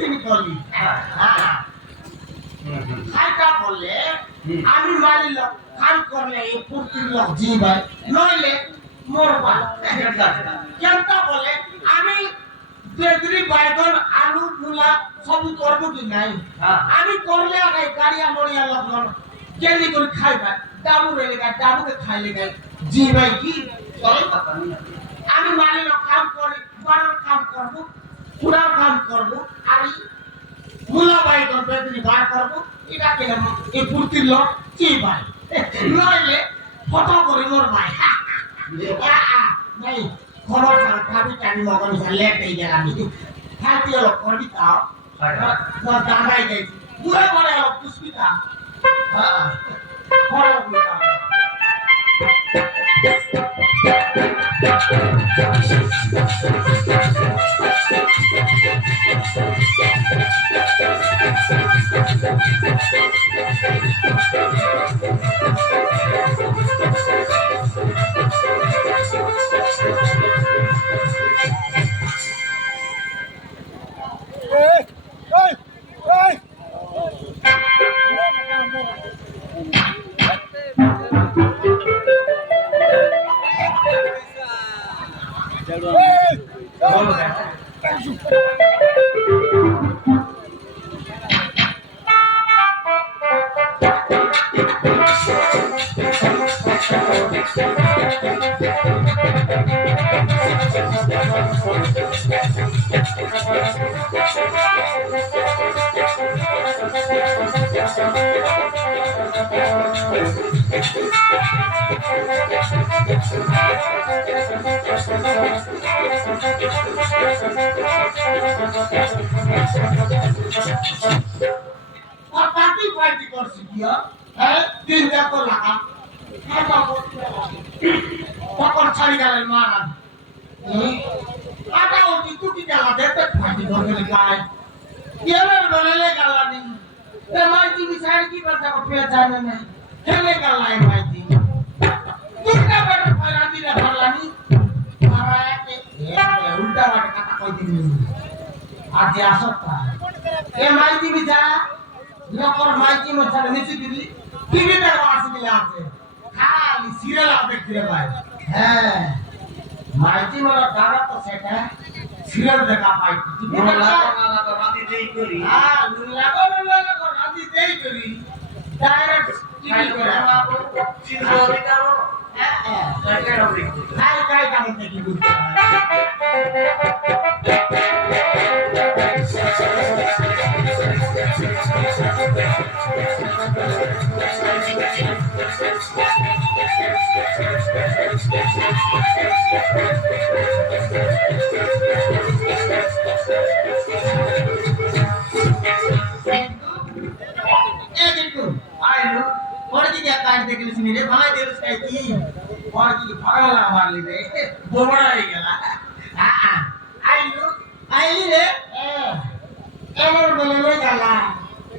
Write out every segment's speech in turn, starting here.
তিনি করলি খাইটা বললে আমি মালিল খাই করলে এই পুরতির লোক জীবাই নইলে মরবা কেনটা বলে আমি বেদরি বাইগন আলু মূলা সব করব কি নাই আমি করলে আগে গাড়িয়া মরিয়া লগন কেলি করে খাইবা ডাবু রেলে গা ডাবুকে খাইলে গাই জীবাই কি চলে কথা নি আমি মালিল কাম করি বাড়ার কাম করব পুরার কাম করব আর মূলা বাইগন বেদরি বার করব এটা কেন এই পুরতির লোক জীবাই নইলে ফটো করে মরবাই নাই খবর খাবি টানি মগন লেট হয়ে গেল আমি খাইতে লোক করবি তাও দাঁড়াই যাই দূরে পড়ে লোক পুষ্পিতা খবর পার্টি করছি কি হ্যাঁ দিন দেখো লাগা তখন ছাড়ি গেলেন মারান আটা ওটি টুকি গেলা দেখতে পার্টি করবে গায় কেমন বলে গালানি তে মাইতি বিছাড় কি করতে পেয়ে জানে না কেমনে গালাই মাইতি দুটা বড় ফালানি রে ফালানি মারাকে উল্টা বাট কথা কই দিনি আজ আসতা এ মাইতি বিছা লোকর মাইতি মছাড় নিচে দিলি টিভি দেখো আসিলে আছে খালি সিরিয়াল দেখতে ভাই হ্যাঁ মাইতি মোরা দাঁড়া তো সেটা সিরিয়াল দেখা পাই টিভি লাগা রাতি দেই করি হ্যাঁ লাগা রাতি দেই করি ডাইরেক্ট টিভি করে সিরিয়াল দেখারো হ্যাঁ কাই কাম দেখি বুঝতে रे भाई देर से की और की भागला मार ली रे बोबड़ा ही गेला हां आइली रे एमर बोले ले जाला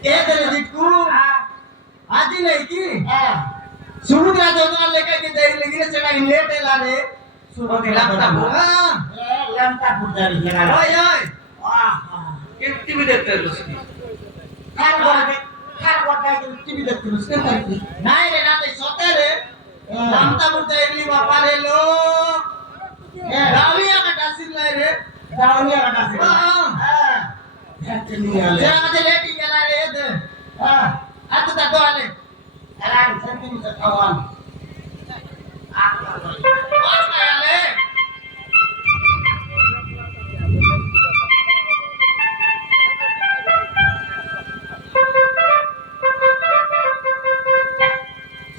ए तेरे दिकू आजी नहीं की समुद्र जोना लेके के दे लगी रे चला लेट एला रे सुबह लंका लंका पुजारी गेला ओए ओए वाह के टीवी देखते हो उसकी खार बोलते टीवी देखते हो उसके नहीं रे ना तो सोते रे लंका पुरते एगली बापा रे लो दाविया का डासिल लाई रे दाविया का डासिल हां जरा मते लेटी गेला रे दे हां आत ता दोले एला संति से खावान आज आले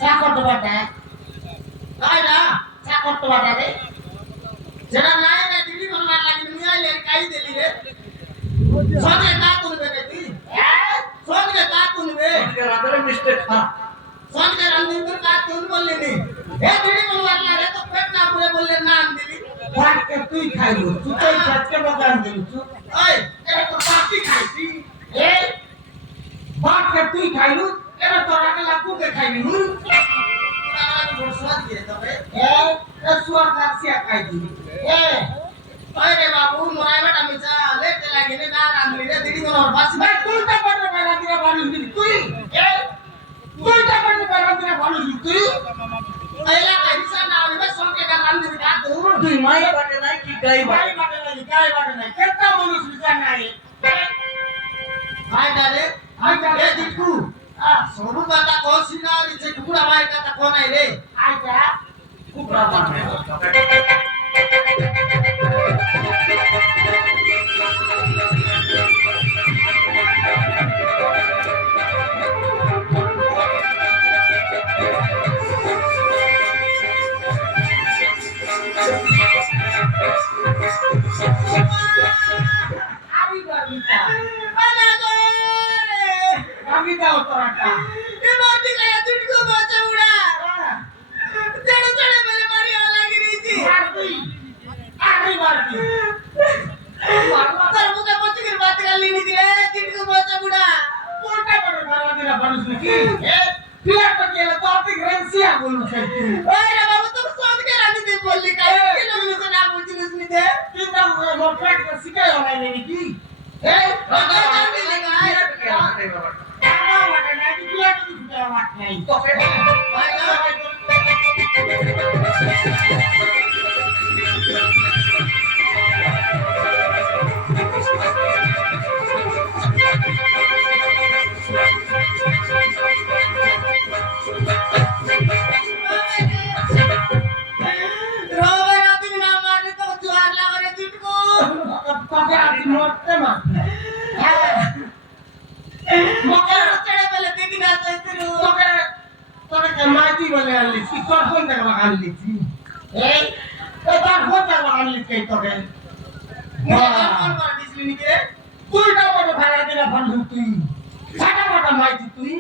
চাকর তো বাটা তাই না চাকর তো বাটা রে যেটা নাই না দিদি বলবার লাগি নিয়ে আইলে কাই দেলি রে সবে তা তুলবে দেখি সবে তা তুলবে সবে রাতের মিস্টেক হ্যাঁ সবে রঞ্জিত তা তুল বললি নি এ দিদি বলবার লাগে তো পেট না পুরে বললে নাম দিলি ভাত কে তুই খাইবো তুই তো ভাতকে বকান দিলি তুই ওই এটা তো পাতি খাইছি এ ভাত কে তুই খাইলু এটা তোরা কে লাগু কে খাইবি হুম তোরা বড় স্বাদ দিয়ে তবে এ সুয়ার কাছিয়া খাই দিবি এ ওই রে বাবু মোরাই বাটা মিছা লেট লাগিনে না রান্ধলি রে দিদি আমার বাসি ভাই তুইটা করে মেরা দিরা মানুষ তুই তুইটা করে মেরা দিরা মানুষ তুই এলা কাইসা না হইবে সঙ্গে গান দিবি না তুই মাই বাটে নাই কি গাই গাই বাটে নাই কেটা মানুষ বিচার নাই ডালে এ দিকু সরু কথা কইছি না যে কুকুরা মাই কথা কো নাই রে আইতা কুকুরা মারবে কবিতা উত্তরটা এবারে গায়া তুইকো বাঁচা উড়া চড়ে চড়ে মেরে মারি লাগি রইছি মারবি আরে মারবি তোর মুখে পচিকের বাত গালি নি দিলে তুইকো বাঁচা উড়া কোনটা করে মারা দিলা মানুষ নাকি এ পিয়ার তো গেলে তো আপনি গ্রেন্সিয়া বলুন সেই ওই রে বাবু তোর সদকে রানি দে বললি কাই কি লোক না বুঝিস নি দে কিন্তু মোটরেট শিখাই হয় নাকি এ রাগা জানি লাগাই আমার মানে নাকি পিয়ার কি শিখাই আমার নাই তো রোবে রাতি না মারি তো জোয়ার লাগরে তুইকো তবে আজ মরতে মা মুখে চড়ে বলে দেখি না চাইছিলু তোকে তোকে মাইতি বলে আনলিছি তোর ফোন থেকে আনলিছি এই তোর ফোন থেকে আনলিছি তোকে কোন মার দিছলি নি রে তুইটা বড় ভাড়া দিলা ফোন তুই সাটা বড় মাইতি তুই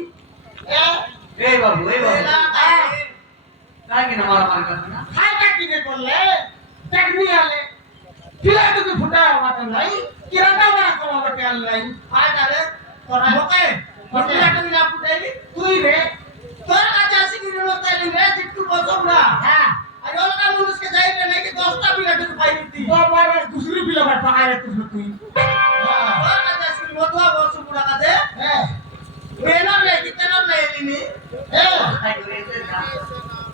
এই বাবু এলা কাই কি না মারা মারি করছ না খাইটা কিনে করলে টেকনি আলে কিলা তুই ফুটা মাথা নাই কিরাটা বড় কমাবে তেল নাই আয় তারে তোরা মুখে মুখে তুমি না ফুটাইলি তুই রে তোর কাছে আসি কি রে তাইলি রে জিট্টু বসবরা হ্যাঁ আর ওলকা মানুষকে যাইবে নাকি 10টা বিরাট পাই দিতি তোর বাবা দুসরি বিলা বাট পাকারে তুই তোর কাছে আসি মতুয়া বসবরা কাছে হ্যাঁ মেনর রে কিতনর রে এলিনি কাই করে এসে না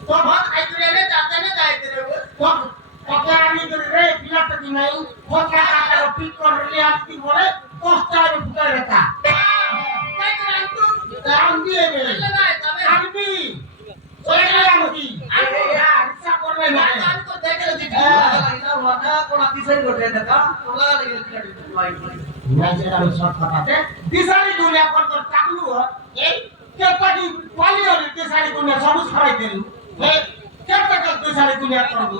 তো ভাত খাইতে রে যাতে না যাইতে রে তোকে আমি রে পিলাটা দি নাই কথা কাটা পিক করলে আপনি বলে কষ্টা ফুটা রেখা কাই করে আনতু দাম দিয়ে রে বললে না যাবে আনবি ওরে আনবি আমি ইচ্ছা করবে না আমি তো দেখে জিট্টু এটা ওয়াদা কোন দিছাই করে দেখা তোলা লাগি কিটা মাই না যেটা আমি শর্ট কথাতে দিশারি দুনিয়া কর কর টাকলু এই কেপাটি পালি হলে দিশারি দুনিয়া সবুজ ছড়াই দেলু এই কেপাটি দিশারি দুনিয়া করবো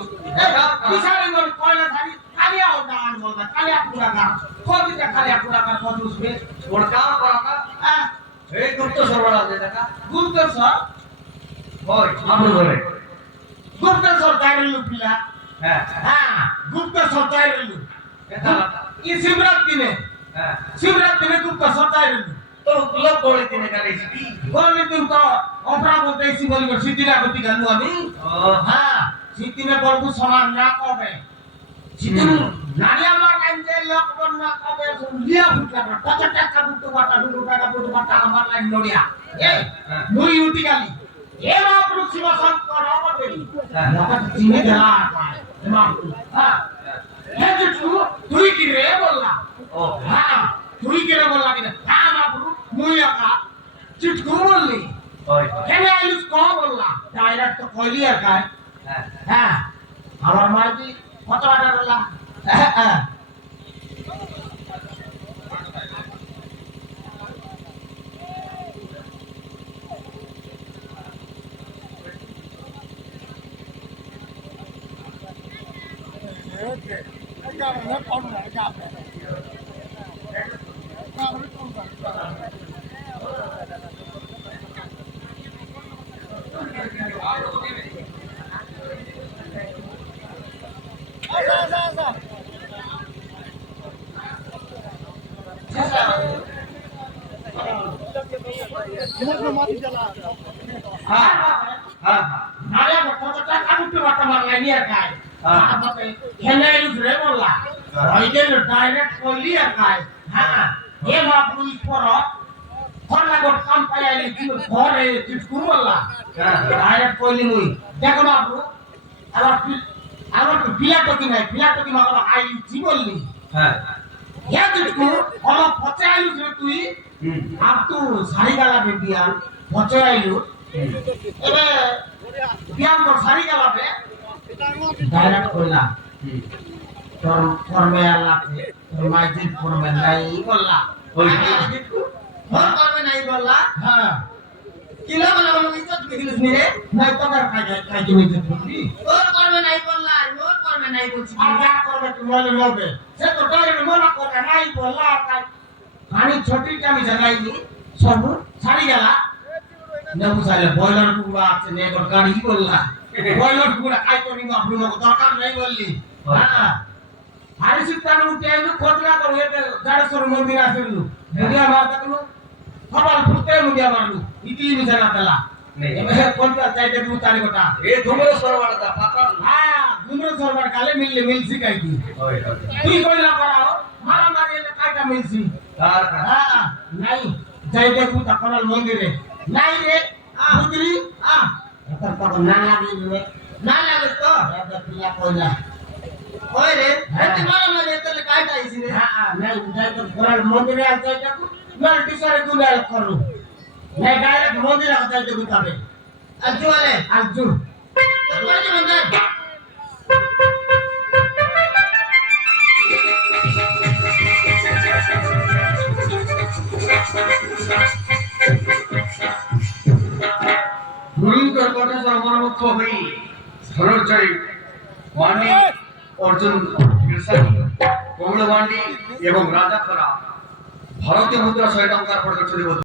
দিশারি মন কয়লা থাকি কালিয়া ওটা আন বলবা কালিয়া পুরা গা কবিতা কালিয়া পুরা গা কত উঠবে ওর কাম করা না এই গুপ্ত সরবরাহ দে দেখা গুপ্তেশ্বর ওই মামুর ঘরে গুপ্তেশ্বর দাঁড়িয়ে পিলা হ্যাঁ হ্যাঁ গুপ্তেশ্বর দাঁড়িয়ে এটা কি শিবরাত দিনে হ্যাঁ শিবরাত দিনে গুপ্তেশ্বর দাঁড়িয়ে তো লোক বলে দিনে কালে কি গলি দিন তো অপরা বলতে এসি বলি সিদ্ধিরা গতি গেল আমি ও হ্যাঁ সিদ্ধিনে বলবো সমান না কবে সিদ্ধিন নারী আমার কাছে লোক বন না কবে লিয়া ফুটলা টাকা টাকা বুটু বাটা আমার লাইন লড়িয়া এই মুই উঠি গালি এ মহাপুরুষ শিব শঙ্কর অবদেবী লোক চিনে গেলা মহাপুরুষ হ্যাঁ হ্যাঁ তুই কি রে বললা ও হ্যাঁ তুই কি রে বললা কিনা হ্যাঁ মহাপুরুষ মুই একা চিটকু বললি ওই কেন আইলুস কম বললা ডাইরেক্ট তো কইলি আর কাই হ্যাঁ হ্যাঁ আমার মাইতি কত টাকা বললা হ্যাঁ হ্যাঁ নারে কত টাকা বুটু বাটা মারলাই নিয়ে কাই আমাকে কেন আইলুস রে বললা ওইটা ডাইরেক্ট কইলি আর কাই হ্যাঁ এ বাপু পর ফরলা গোট কাম পাই আইলি কি ঘরে তুই কুমলা ডাইরেক্ট কইলি মুই দেখো বাপু আবার তো ফিলাটকি নাই ফিলাটকি মাগলা আইলি জি বললি হ্যাঁ ইয়া তুই অল পচে আইলু তুই আর তুই শাড়ি গালা বিয়ান পচে আইলু এবে বিয়ান তো শাড়ি গালাবে ডাইরেক্ট কইলা তোর ফর্মে আলাতে তোর মাইজি ফর্মে নাই বললা ওই তোর করবে নাই বললা হ্যাঁ কিলা বলে বলে ইজ্জত বিগলিস নি রে নাই তো আর কাই তুমি যে বলবি তোর করবে নাই বললা আর মোর করবে নাই বলছি আর যা করবে তুমি লবে সে তো ডাইরেক্ট মনা করে নাই বললা কাই পানি ছোটিটা আমি জানাইনি সব ছাড়ি গেলা নেবু সাইলে বয়লার কুকুরা আছে নে গোট গাড়ি বললা বয়লার কুকুরা কাই করি আপনি মগ দরকার নাই বললি হ্যাঁ আরে সিস্টার উঠে আইলু খোঁজলা করে এটা জাড়েশ্বর মন্দির আসিলু মুদিয়া মার দেখলু সবাল ফুটে মুদিয়া মারলু ইতি নিজানা তেলা এবে কোনটা চাইতে দু তারি গোটা এ ধুমরে সরবাড়া পাতা হ্যাঁ দুমরে সরবার কালে মিলছি কাইতি ওই তুই কইলা করাও মারা মারি এলে কাইটা মিলছি আর হ্যাঁ নাই যাইতে কুতা করাল মন্দিরে নাই রে বুঝলি এটা তো না লাগি রে না লাগে তো এটা পিলা কইলা ওই রে এতে মারা মারি এতে কাইটা আইছি রে হ্যাঁ নাই যাইতে করাল মন্দিরে আর যাইতে না টিচারে গুলাল করু নাই ডাইরেক্ট মন্দিরে যাইতে গুতাবে আর জুয়ালে আজু তোর করে যে বন্ধ গুরুতর কথা সর্বমুখ্য হই ধনুর্জয় মান্ডি অর্জুন বিরসানি কমল মান্ডি এবং রাজা খরা ভারতীয় মুদ্রা 100 টাকার প্রদর্শনী